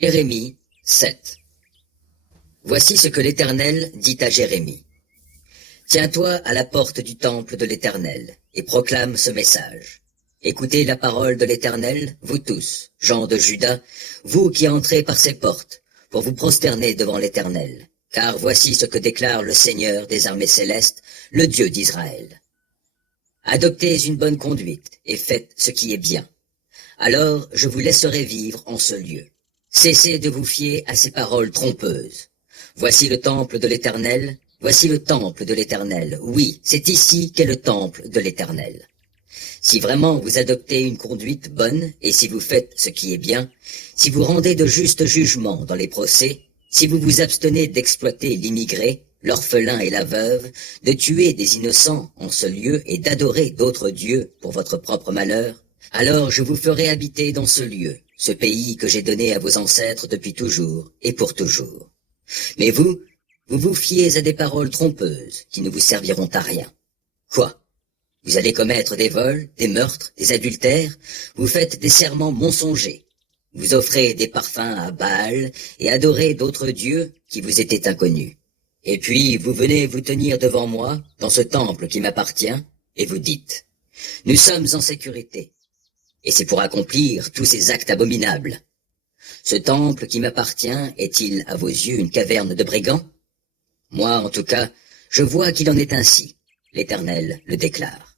Jérémie 7. Voici ce que l'Éternel dit à Jérémie. Tiens-toi à la porte du temple de l'Éternel, et proclame ce message. Écoutez la parole de l'Éternel, vous tous, gens de Juda, vous qui entrez par ces portes, pour vous prosterner devant l'Éternel. Car voici ce que déclare le Seigneur des armées célestes, le Dieu d'Israël. Adoptez une bonne conduite, et faites ce qui est bien. Alors je vous laisserai vivre en ce lieu. Cessez de vous fier à ces paroles trompeuses. Voici le temple de l'Éternel, voici le temple de l'Éternel. Oui, c'est ici qu'est le temple de l'Éternel. Si vraiment vous adoptez une conduite bonne, et si vous faites ce qui est bien, si vous rendez de justes jugements dans les procès, si vous vous abstenez d'exploiter l'immigré, l'orphelin et la veuve, de tuer des innocents en ce lieu et d'adorer d'autres dieux pour votre propre malheur, alors je vous ferai habiter dans ce lieu, ce pays que j'ai donné à vos ancêtres depuis toujours et pour toujours. Mais vous vous fiez à des paroles trompeuses qui ne vous serviront à rien. Quoi? Vous allez commettre des vols, des meurtres, des adultères, vous faites des serments mensongers. Vous offrez des parfums à Baal et adorez d'autres dieux qui vous étaient inconnus. Et puis vous venez vous tenir devant moi, dans ce temple qui m'appartient, et vous dites, « Nous sommes en sécurité. » Et c'est pour accomplir tous ces actes abominables. Ce temple qui m'appartient est-il à vos yeux une caverne de brigands? Moi, en tout cas, je vois qu'il en est ainsi. L'Éternel le déclare.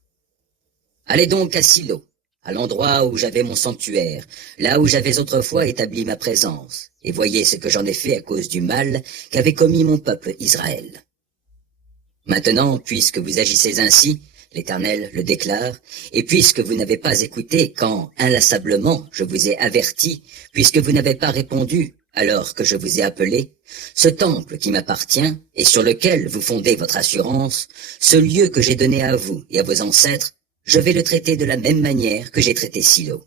Allez donc à Silo, à l'endroit où j'avais mon sanctuaire, là où j'avais autrefois établi ma présence, et voyez ce que j'en ai fait à cause du mal qu'avait commis mon peuple Israël. Maintenant, puisque vous agissez ainsi, l'Éternel le déclare, et puisque vous n'avez pas écouté quand, inlassablement, je vous ai averti, puisque vous n'avez pas répondu alors que je vous ai appelé, ce temple qui m'appartient et sur lequel vous fondez votre assurance, ce lieu que j'ai donné à vous et à vos ancêtres, je vais le traiter de la même manière que j'ai traité Silo.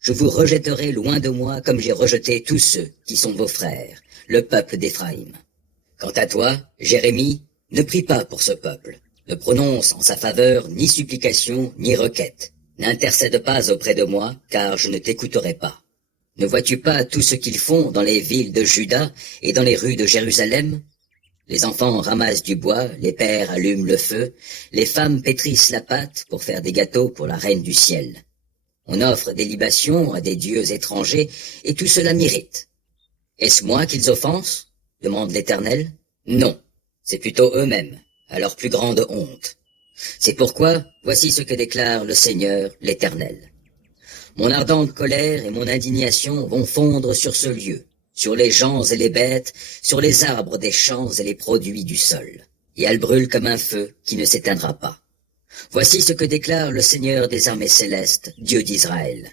Je vous rejetterai loin de moi comme j'ai rejeté tous ceux qui sont vos frères, le peuple d'Éphraïm. Quant à toi, Jérémie, ne prie pas pour ce peuple. Ne prononce en sa faveur ni supplication ni requête. N'intercède pas auprès de moi, car je ne t'écouterai pas. Ne vois-tu pas tout ce qu'ils font dans les villes de Juda et dans les rues de Jérusalem? Les enfants ramassent du bois, les pères allument le feu, les femmes pétrissent la pâte pour faire des gâteaux pour la reine du ciel. On offre des libations à des dieux étrangers, et tout cela m'irrite. Est-ce moi qu'ils offensent? Demande l'Éternel. Non, c'est plutôt eux-mêmes, à leur plus grande honte. C'est pourquoi, voici ce que déclare le Seigneur, l'Éternel. Mon ardente colère et mon indignation vont fondre sur ce lieu, sur les gens et les bêtes, sur les arbres des champs et les produits du sol. Et elle brûle comme un feu qui ne s'éteindra pas. Voici ce que déclare le Seigneur des armées célestes, Dieu d'Israël.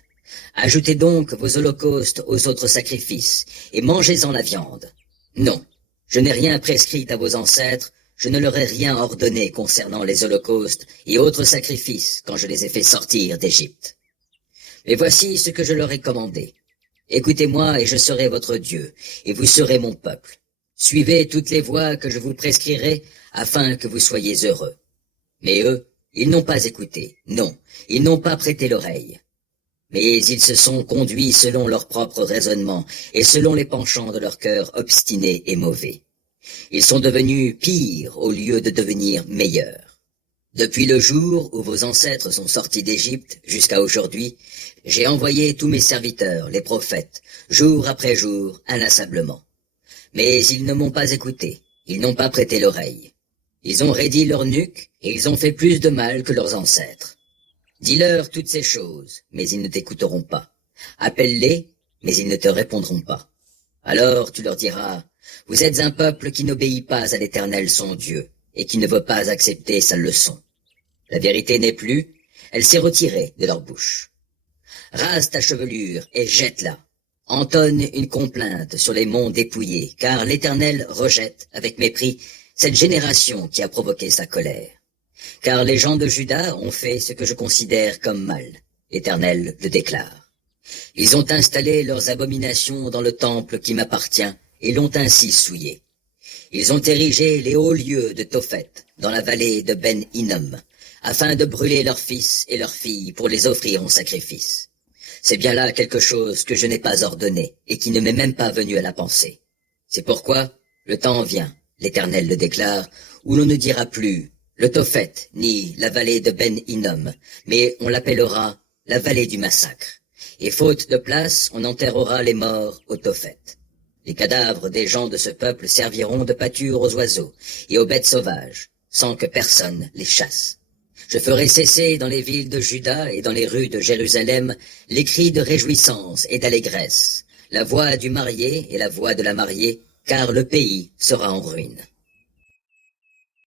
Ajoutez donc vos holocaustes aux autres sacrifices, et mangez-en la viande. Non, je n'ai rien prescrit à vos ancêtres, je ne leur ai rien ordonné concernant les holocaustes et autres sacrifices quand je les ai fait sortir d'Égypte. Mais voici ce que je leur ai commandé. Écoutez-moi et je serai votre Dieu, et vous serez mon peuple. Suivez toutes les voies que je vous prescrirai, afin que vous soyez heureux. Mais eux, ils n'ont pas écouté, non, ils n'ont pas prêté l'oreille. Mais ils se sont conduits selon leur propre raisonnement, et selon les penchants de leur cœur obstinés et mauvais. Ils sont devenus pires au lieu de devenir meilleurs. Depuis le jour où vos ancêtres sont sortis d'Égypte jusqu'à aujourd'hui, j'ai envoyé tous mes serviteurs, les prophètes, jour après jour, inlassablement. Mais ils ne m'ont pas écouté, ils n'ont pas prêté l'oreille. Ils ont raidi leur nuque et ils ont fait plus de mal que leurs ancêtres. Dis-leur toutes ces choses, mais ils ne t'écouteront pas. Appelle-les, mais ils ne te répondront pas. Alors tu leur diras, vous êtes un peuple qui n'obéit pas à l'Éternel son Dieu, et qui ne veut pas accepter sa leçon. La vérité n'est plus, elle s'est retirée de leur bouche. Rase ta chevelure et jette-la. Entonne une complainte sur les monts dépouillés, car l'Éternel rejette avec mépris cette génération qui a provoqué sa colère. Car les gens de Juda ont fait ce que je considère comme mal. L'Éternel le déclare. Ils ont installé leurs abominations dans le temple qui m'appartient et l'ont ainsi souillé. Ils ont érigé les hauts lieux de Tophet dans la vallée de Ben-Hinnom, afin de brûler leurs fils et leurs filles pour les offrir en sacrifice. C'est bien là quelque chose que je n'ai pas ordonné, et qui ne m'est même pas venu à la pensée. C'est pourquoi le temps vient, l'Éternel le déclare, où l'on ne dira plus le Tophet, ni la vallée de Ben Hinnom, mais on l'appellera la vallée du massacre. Et faute de place, on enterrera les morts au Tophet. Les cadavres des gens de ce peuple serviront de pâture aux oiseaux et aux bêtes sauvages, sans que personne les chasse. Je ferai cesser dans les villes de Juda et dans les rues de Jérusalem les cris de réjouissance et d'allégresse, la voix du marié et la voix de la mariée, car le pays sera en ruine.